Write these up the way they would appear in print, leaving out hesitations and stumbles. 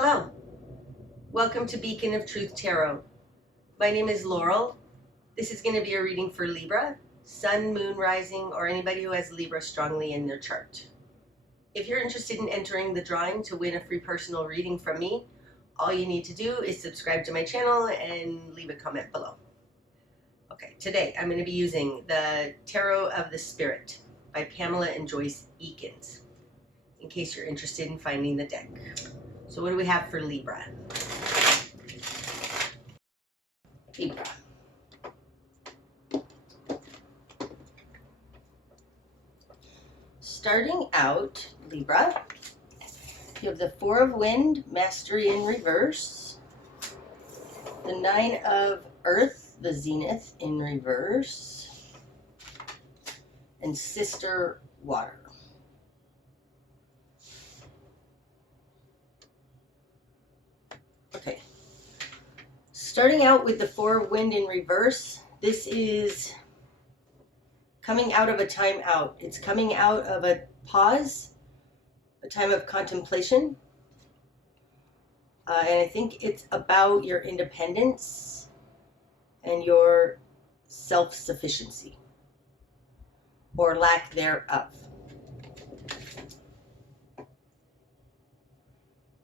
Hello, welcome to Beacon of Truth Tarot. My name is Laurel. This is going to be a reading for Libra, Sun, Moon, Rising, or anybody who has Libra strongly in their chart. If you're interested in entering the drawing to win a free personal reading from me, all you need to do is subscribe to my channel and leave a comment below. Okay, today I'm going to be using the Tarot of the Spirit by Pamela and Joyce Eakins, in case you're interested in finding the deck. So what do we have for Libra? Libra. Starting out, Libra, you have the Four of Wind, Mastery in reverse, the Nine of Earth, the Zenith in reverse, and Sister Water. Okay, starting out with the Four of Wind in reverse, this is coming out of a time out. It's coming out of a pause, a time of contemplation. And I think it's about your independence and your self-sufficiency, or lack thereof.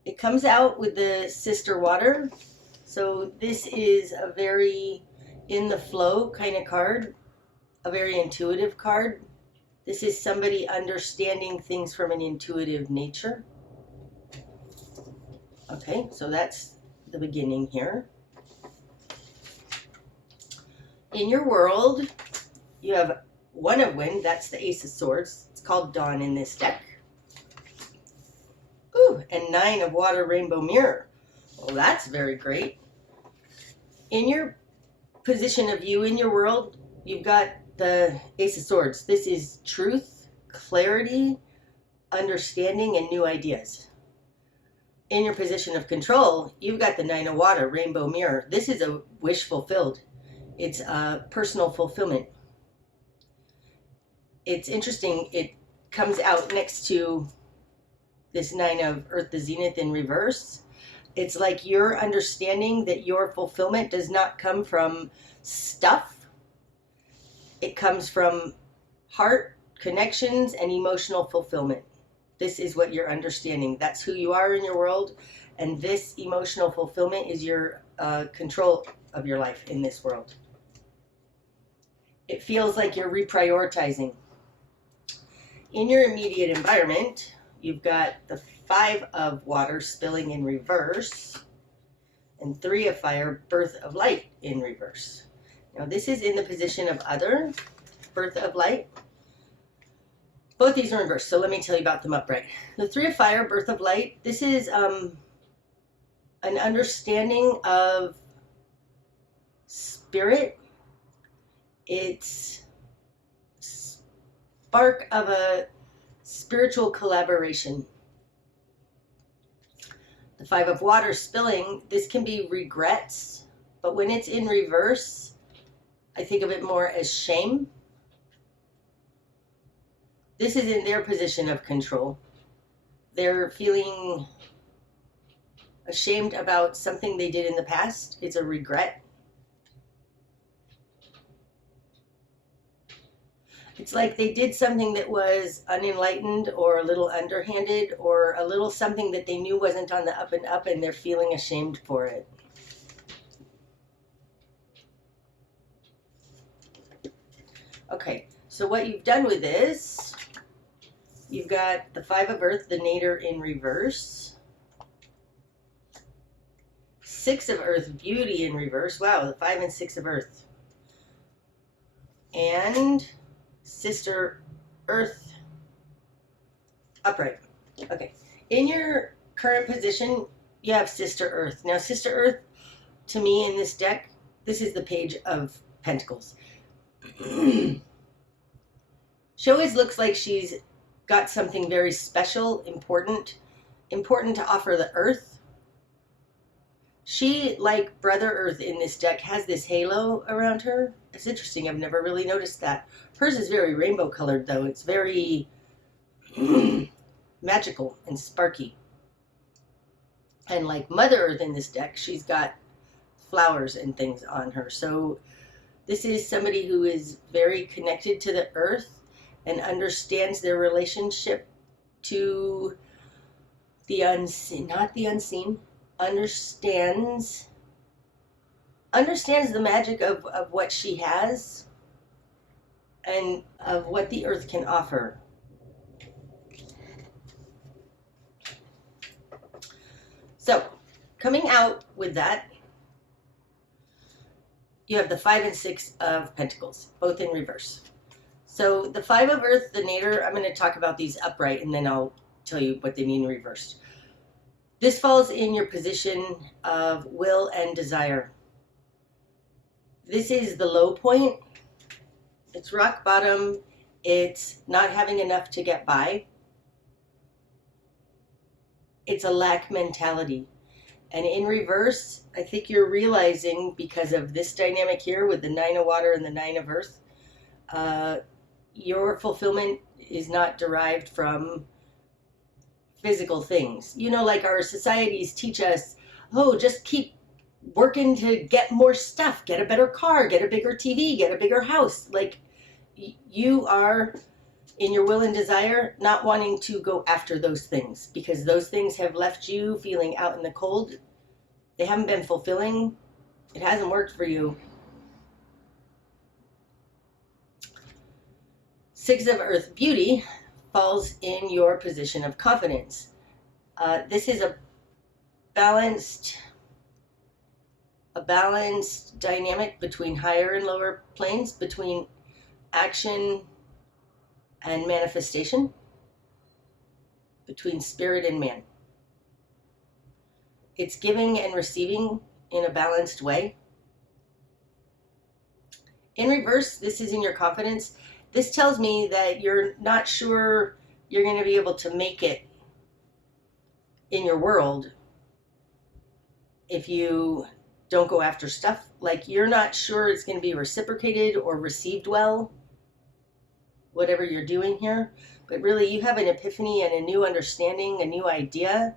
It comes out with the Sister Water. So this is a very in the flow kind of card, a very intuitive card. This is somebody understanding things from an intuitive nature. Okay, so that's the beginning here. In your world, you have One of Wind, that's the Ace of Swords. It's called Dawn in this deck. Ooh, and Nine of Water, Rainbow Mirror. Well, that's very great. In your position of you in your world, you've got the Ace of Swords. This is truth, clarity, understanding, and new ideas. In your position of control, you've got the Nine of Water, Rainbow Mirror. This is a wish fulfilled. It's a personal fulfillment. It's interesting. It comes out next to this Nine of Earth, the Zenith in reverse. It's like you're understanding that your fulfillment does not come from stuff. It comes from heart, connections, and emotional fulfillment. This is what you're understanding. That's who you are in your world. And this emotional fulfillment is your control of your life in this world. It feels like you're reprioritizing. In your immediate environment, you've got the Five of Water, spilling in reverse, and Three of Fire, Birth of Light in reverse. Now this is in the position of other, Birth of Light. Both these are in reverse, so let me tell you about them upright. The Three of Fire, Birth of Light, this is an understanding of spirit. It's spark of a spiritual collaboration. The Five of Water, spilling, this can be regrets, but when it's in reverse, I think of it more as shame. This is in their position of control. They're feeling ashamed about something they did in the past. It's a regret. It's like they did something that was unenlightened or a little underhanded or a little something that they knew wasn't on the up and up, and they're feeling ashamed for it. Okay, so what you've done with this, you've got the Five of Earth, the Nadir in reverse. Six of Earth, Beauty in reverse. Wow, the Five and Six of Earth. And Sister Earth upright. Okay, in your current position, you have Sister Earth. Now, Sister Earth, to me in this deck, this is the Page of Pentacles. She always looks like she's got something very special, important to offer the Earth. She, like Brother Earth in this deck, has this halo around her. It's interesting. I've never really noticed that. Hers is very rainbow colored, though. It's very magical and sparky. And like Mother Earth in this deck, she's got flowers and things on her. So this is somebody who is very connected to the earth and understands their relationship to the unseen, not the unseen, understands the magic of what she has and of what the earth can offer. So, coming out with that, you have the 5 and 6 of Pentacles, both in reverse. So the 5 of Earth, the Nadir, I'm going to talk about these upright and then I'll tell you what they mean reversed. This falls in your position of will and desire. This is the low point. It's rock bottom. It's not having enough to get by. It's a lack mentality. And in reverse, I think you're realizing, because of this dynamic here with the 9 of Water and the 9 of Earth, your fulfillment is not derived from physical things. You know, like our societies teach us, oh, just keep working to get more stuff, get a better car, get a bigger TV, get a bigger house. Like, you are, in your will and desire, not wanting to go after those things, because those things have left you feeling out in the cold. They haven't been fulfilling. It hasn't worked for you. 6 of Earth, Beauty, falls in your position of confidence. This is a balanced dynamic between higher and lower planes, between action and manifestation, between spirit and man. It's giving and receiving in a balanced way. In reverse, this is in your confidence. This tells me that you're not sure you're going to be able to make it in your world if you don't go after stuff. Like, you're not sure it's going to be reciprocated or received well, whatever you're doing here. But really, you have an epiphany and a new understanding, a new idea,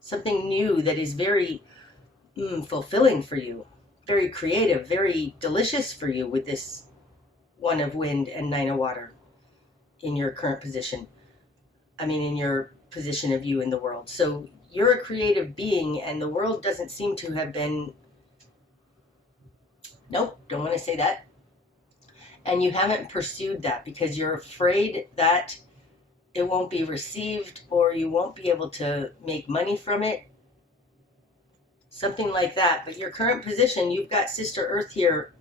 something new that is very fulfilling for you, very creative, very delicious for you with this 1 of Wind and 9 of Water in your current position. I mean, in your position of you in the world. So you're a creative being, and the world doesn't seem to have been, nope, don't want to say that. And you haven't pursued that because you're afraid that it won't be received or you won't be able to make money from it. Something like that. But your current position, you've got Sister Earth here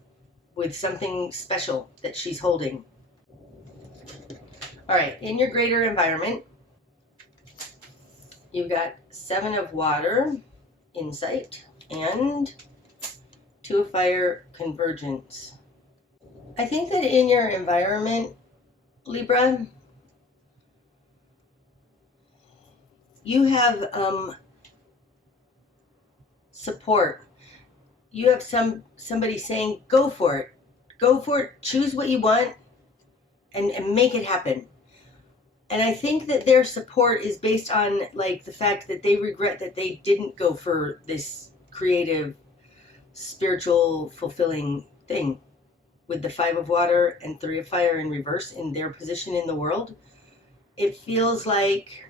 with something special that she's holding. All right, in your greater environment, you've got 7 of Water, Insight, and 2 of Fire, Convergence. I think that in your environment, Libra, you have support. You have somebody saying, go for it, choose what you want, and make it happen. And I think that their support is based on, like, the fact that they regret that they didn't go for this creative, spiritual, fulfilling thing with the 5 of Water and 3 of Fire in reverse in their position in the world. It feels like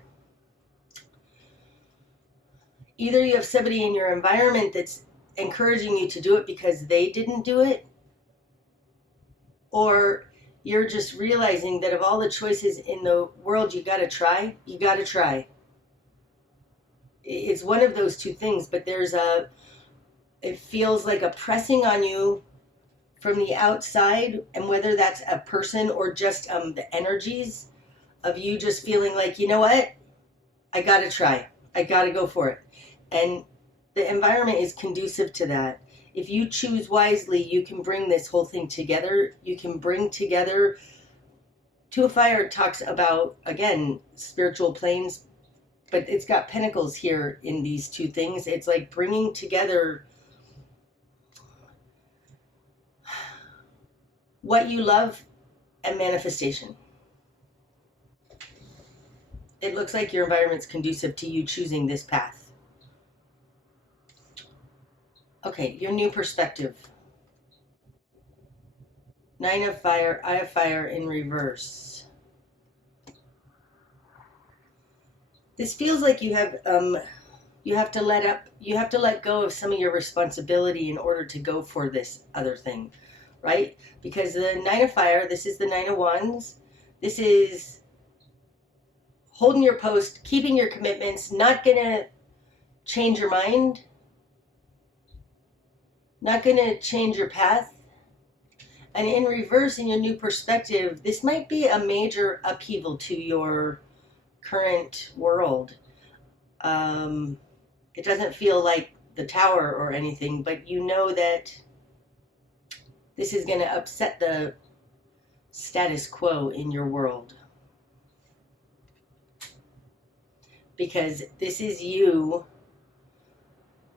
either you have somebody in your environment that's encouraging you to do it because they didn't do it, or you're just realizing that of all the choices in the world, you got to try. It's one of those two things, but it feels like a pressing on you from the outside, and whether that's a person or just the energies of you just feeling like, you know what, I got to try. I got to go for it. And the environment is conducive to that. If you choose wisely, you can bring this whole thing together. You can bring together. 2 of Fire talks about, again, spiritual planes, but it's got pentacles here in these two things. It's like bringing together what you love and manifestation. It looks like your environment's conducive to you choosing this path. Okay, your new perspective. Nine of Fire, Eye of Fire in reverse. This feels like you have to let go of some of your responsibility in order to go for this other thing, right? Because the Nine of Fire, this is the Nine of Wands. This is holding your post, keeping your commitments, not gonna change your mind, not gonna change your path. And in reverse, in your new perspective, this might be a major upheaval to your current world. It doesn't feel like the Tower or anything, but you know that this is going to upset the status quo in your world. Because this is you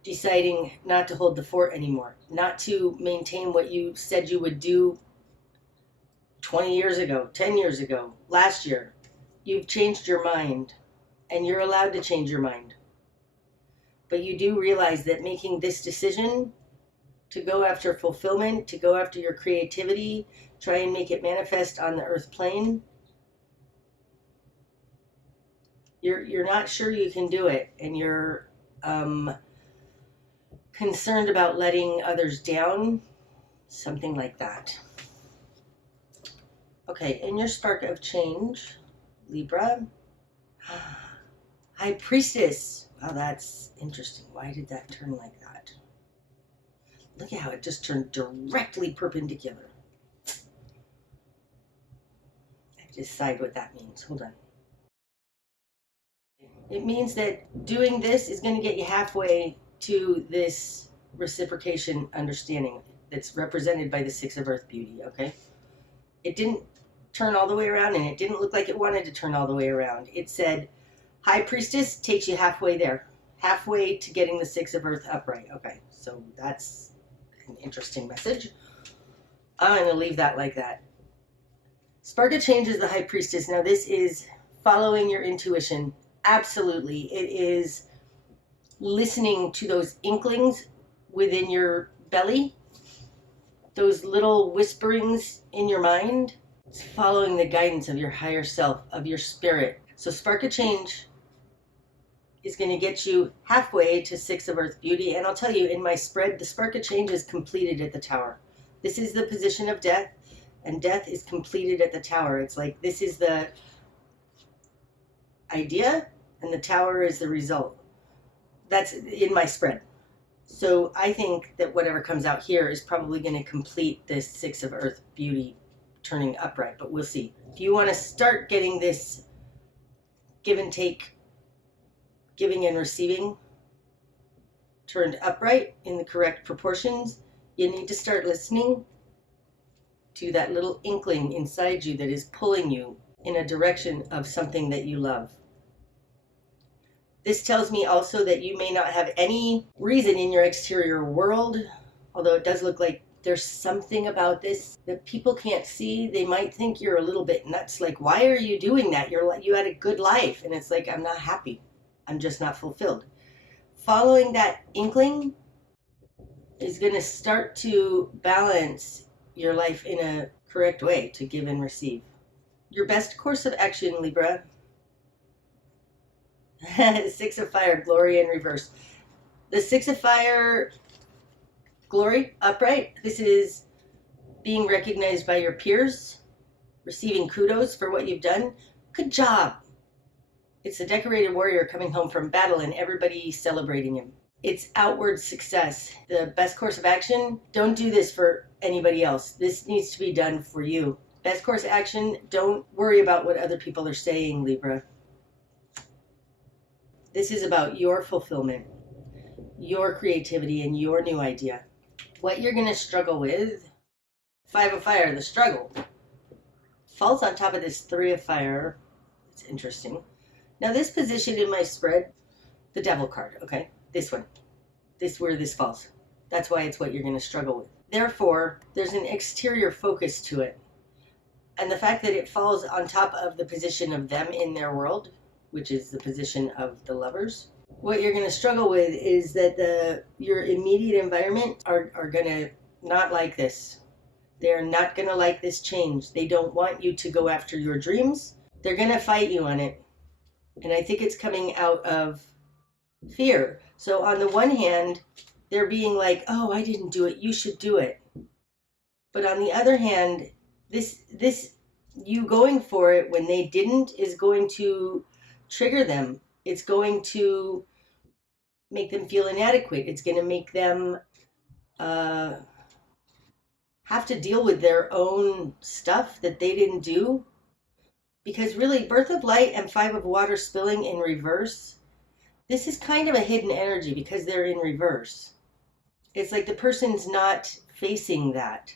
deciding not to hold the fort anymore, not to maintain what you said you would do 20 years ago, 10 years ago, last year. You've changed your mind, and you're allowed to change your mind. But you do realize that making this decision to go after fulfillment, to go after your creativity, try and make it manifest on the earth plane, you're not sure you can do it, and you're concerned about letting others down, something like that. Okay, and your spark of change, Libra. High Priestess. Oh, that's interesting. Why did that turn like that? Look at how it just turned directly perpendicular. I have to decide what that means. Hold on. It means that doing this is going to get you halfway to this reciprocation understanding that's represented by the Six of Earth Beauty, okay? It didn't turn all the way around, and it didn't look like it wanted to turn all the way around. It said, High Priestess takes you halfway there, halfway to getting the Six of Earth upright. Okay, so that's an interesting message. I'm going to leave that like that. Spark of Change is the High Priestess. Now, this is following your intuition. Absolutely. It is listening to those inklings within your belly, those little whisperings in your mind. It's following the guidance of your higher self, of your spirit. So Spark of Change is going to get you halfway to Six of Earth Beauty. And I'll tell you, in my spread, the Spark of Change is completed at the Tower. This is the position of death, and death is completed at the Tower. It's like this is the idea, and the Tower is the result. That's in my spread. So I think that whatever comes out here is probably going to complete this Six of Earth Beauty turning upright, but we'll see. If you want to start getting this give and take, giving and receiving turned upright in the correct proportions, you need to start listening to that little inkling inside you that is pulling you in a direction of something that you love. This tells me also that you may not have any reason in your exterior world, although it does look like there's something about this that people can't see. They might think you're a little bit nuts. Like, why are you doing that? You had a good life. And it's like, I'm not happy. I'm just not fulfilled. Following that inkling is going to start to balance your life in a correct way to give and receive. Your best course of action, Libra. Six of Fire, Glory in reverse. The Six of Fire, Glory, upright. This is being recognized by your peers, receiving kudos for what you've done. Good job. It's a decorated warrior coming home from battle and everybody celebrating him. It's outward success. The best course of action, don't do this for anybody else. This needs to be done for you. Best course of action, don't worry about what other people are saying, Libra. This is about your fulfillment, your creativity, and your new idea. What you're going to struggle with, Five of Fire, the struggle, falls on top of this Three of Fire. It's interesting. Now, this position in my spread, the Devil card, okay? This one. This where this falls. That's why it's what you're going to struggle with. Therefore, there's an exterior focus to it. And the fact that it falls on top of the position of them in their world, which is the position of the Lovers, What you're going to struggle with is that your immediate environment are going to not like this. They're not going to like this change. They don't want you to go after your dreams. They're going to fight you on it. And I think it's coming out of fear. So on the one hand, they're being like, "Oh, I didn't do it. You should do it." But on the other hand, this you going for it when they didn't is going to trigger them. It's going to make them feel inadequate. It's going to make them uh, have to deal with their own stuff that they didn't do. Because really, Birth of Light and Five of Water spilling in reverse, this is kind of a hidden energy because they're in reverse. It's like the person's not facing that.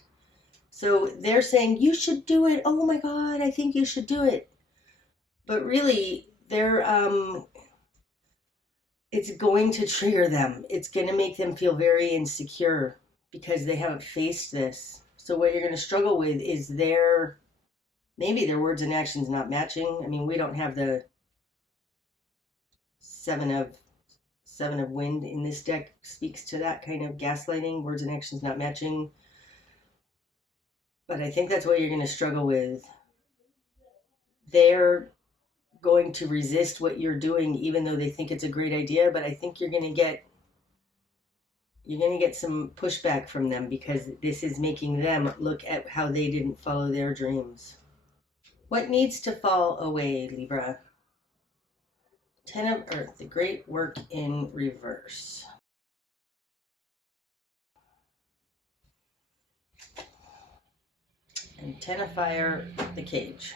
So they're saying, "You should do it. Oh my God, I think you should do it." But really, it's going to trigger them. It's going to make them feel very insecure because they haven't faced this. So what you're going to struggle with is maybe their words and actions not matching. I mean, we don't have the seven of wind in this deck speaks to that kind of gaslighting, words and actions not matching. But I think that's what you're going to struggle with. They're going to resist what you're doing even though they think it's a great idea, but I think you're going to get some pushback from them because this is making them look at how they didn't follow their dreams. What needs to fall away, Libra? Ten of Earth, the great work in reverse. And Ten of Fire, the cage.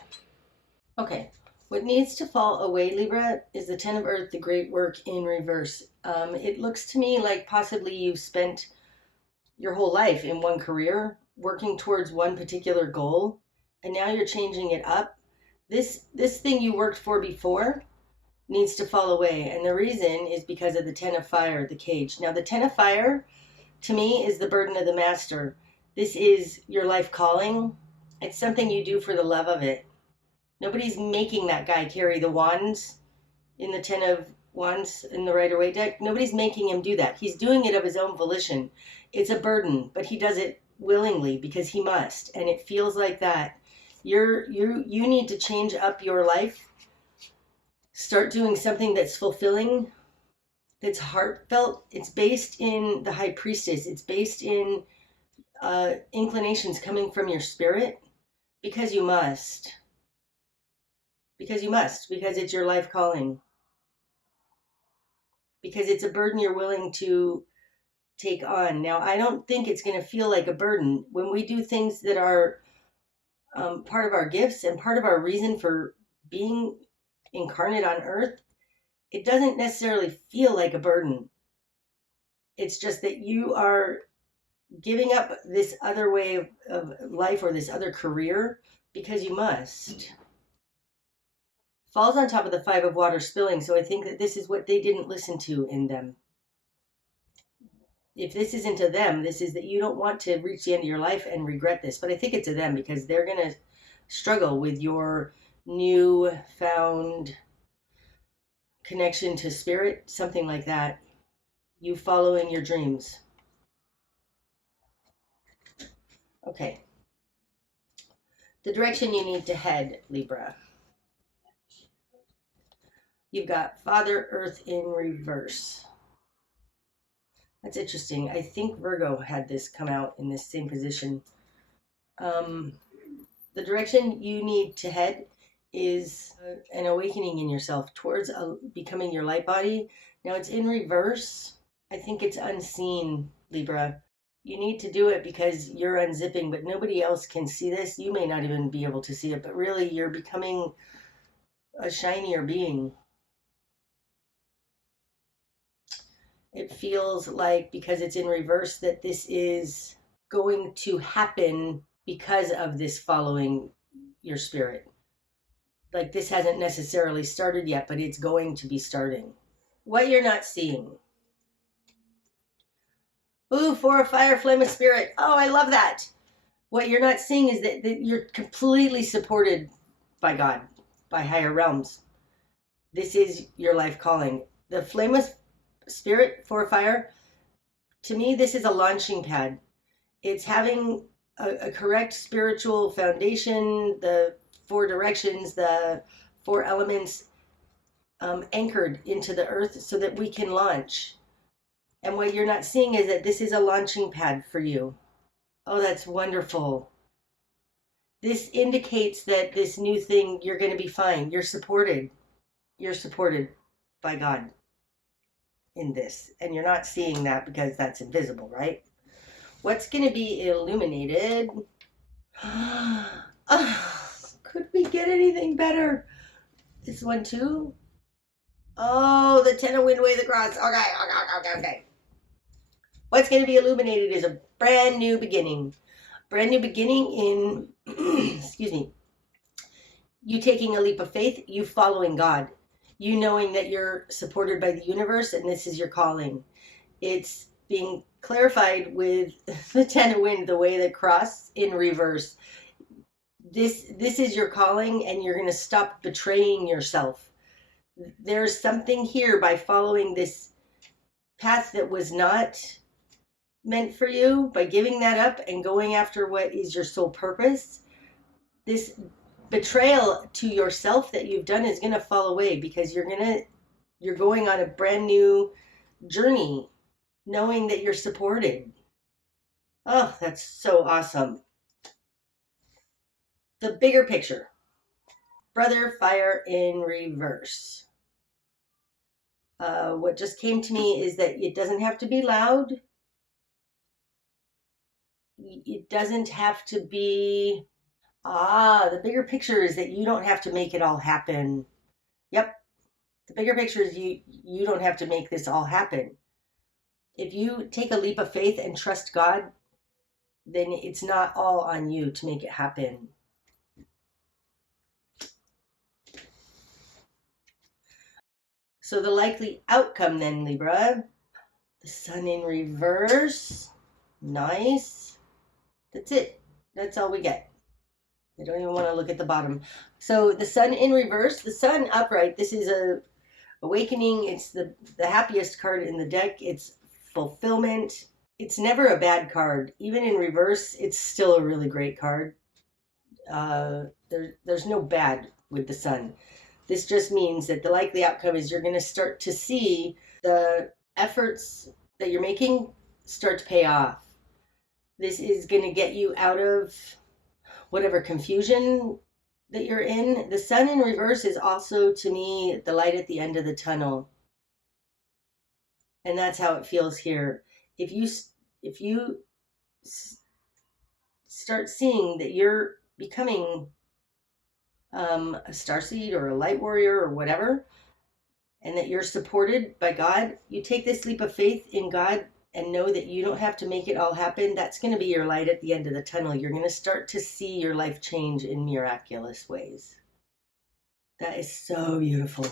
Okay, what needs to fall away, Libra, is the Ten of Earth, the great work in reverse. It looks to me like possibly you've spent your whole life in one career, working towards one particular goal, and now you're changing it up. This thing you worked for before needs to fall away, and the reason is because of the Ten of Fire, the cage. Now, the Ten of Fire, to me, is the burden of the master. This is your life calling. It's something you do for the love of it. Nobody's making that guy carry the wands in the Ten of Wands in the Rider-Waite deck. Nobody's making him do that. He's doing it of his own volition. It's a burden, but he does it willingly because he must, and it feels like that. You need to change up your life. Start doing something that's fulfilling, that's heartfelt. It's based in the High Priestess. It's based in inclinations coming from your spirit because you must. Because it's your life calling. Because it's a burden you're willing to take on. Now, I don't think it's going to feel like a burden. When we do things that are part of our gifts and part of our reason for being incarnate on earth, it doesn't necessarily feel like a burden. It's just that you are giving up this other way of life or this other career because you must. Falls on top of the Five of Water spilling, so I think that this is what they didn't listen to in them. If this isn't to them, this is that you don't want to reach the end of your life and regret this, but I think it's to them because they're going to struggle with your new found connection to spirit, something like that. You following your dreams. Okay. The direction you need to head, Libra. You've got Father Earth in reverse. That's interesting. I think Virgo had this come out in this same position. The direction you need to head is an awakening in yourself towards becoming your light body. Now it's in reverse. I think it's unseen, Libra. You need to do it because you're unzipping, but nobody else can see this. You may not even be able to see it, but really you're becoming a shinier being. It feels like, because it's in reverse, that this is going to happen because of this following your spirit. Like this hasn't necessarily started yet, but it's going to be starting. What you're not seeing. Ooh, Four of Fire, Flame of Spirit. Oh, I love that. What you're not seeing is that you're completely supported by God, by higher realms. This is your life calling. the flameless spirit for fire, to me, this is a launching pad. It's having a correct spiritual foundation, the four directions, the four elements anchored into the earth so that we can launch. And what you're not seeing is that this is a launching pad for you. Oh, that's wonderful. This indicates that this new thing, you're going to be fine. You're supported. You're supported by God in this. And you're not seeing that because that's invisible, right? What's going to be illuminated? Could we get anything better? This one too? Oh, the Ten of Wind way the cross. Okay. What's going to be illuminated is a brand new beginning. Brand new beginning in, excuse me, you taking a leap of faith, you following God, you knowing that you're supported by the universe and this is your calling. It's being clarified with the Ten of Wind, the way the cross in reverse. This is your calling, and you're going to stop betraying yourself. There's something here by following this path that was not meant for you, by giving that up and going after what is your sole purpose. This betrayal to yourself that you've done is going to fall away because you're going on a brand new journey, knowing that you're supported. Oh, that's so awesome. The bigger picture. Brother Fire in reverse. What just came to me is that it doesn't have to be loud. It doesn't have to be... the bigger picture is that you don't have to make it all happen. Yep. The bigger picture is you don't have to make this all happen. If you take a leap of faith and trust God, then it's not all on you to make it happen. So the likely outcome then, Libra, the Sun in reverse. Nice. That's it. That's all we get. I don't even want to look at the bottom. So the Sun in reverse, the Sun upright. This is a awakening. It's the happiest card in the deck. It's fulfillment. It's never a bad card. Even in reverse, it's still a really great card. There's no bad with the Sun. This just means that the likely outcome is you're going to start to see the efforts that you're making start to pay off. This is going to get you out of whatever confusion that you're in. The Sun in reverse is also, to me, the light at the end of the tunnel. And that's how it feels here. If you start seeing that you're becoming a starseed or a light warrior or whatever, and that you're supported by God, you take this leap of faith in God and know that you don't have to make it all happen. That's going to be your light at the end of the tunnel. You're going to start to see your life change in miraculous ways. That is so beautiful.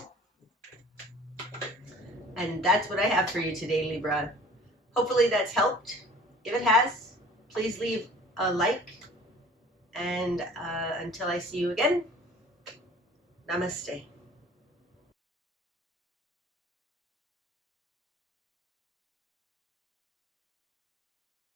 And that's what I have for you today, Libra. Hopefully that's helped. If it has, please leave a like. And until I see you again, namaste.